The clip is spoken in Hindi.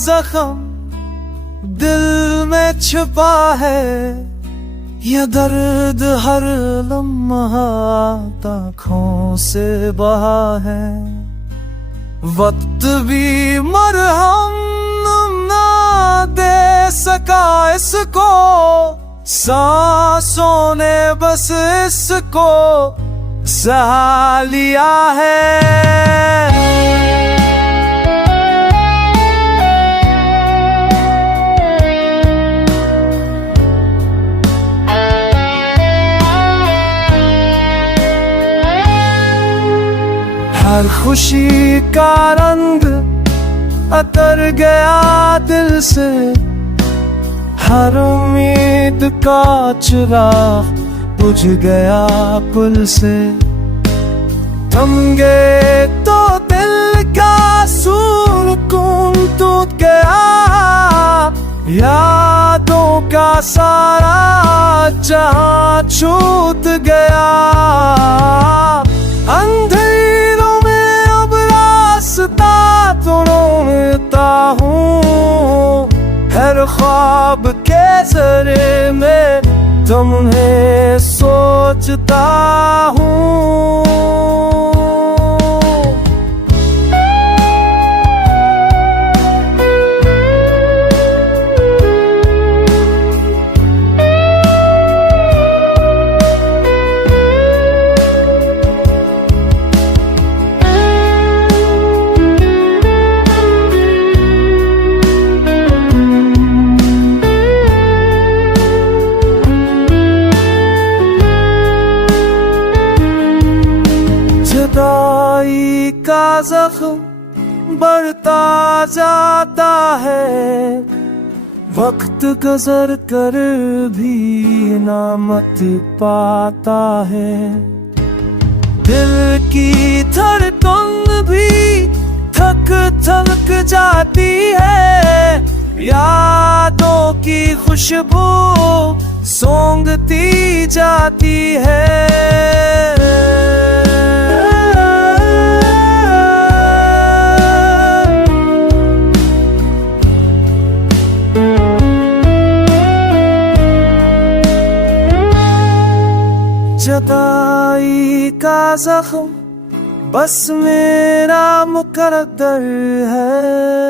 जख्म दिल में छुपा है, यह दर्द हर लम्हा आँखों से बहा है। वक्त भी मरहम ना दे सका इसको, सांसों ने बस इसको सहा लिया है। हर खुशी का रंग उतर गया दिल से, हर उम्मीद का चिराग बुझ गया पुल से। थम गए तो दिल का सुकून टूट गया, यादों का सारा जहां छूट गया। अंधेरों में अब रास्ता ढूंढता हूँ, हर ख्वाब के जरिए में तुम्हें सोचता हूँ। जुदाई का जख्म बढ़ता जाता है, वक्त गुजर कर भी नामत पाता है। दिल की धड़कन भी थक थक जाती है, यादों की खुशबू सूंघती जाती है। जुदाई का जख्म बस मेरा मुकद्दर है।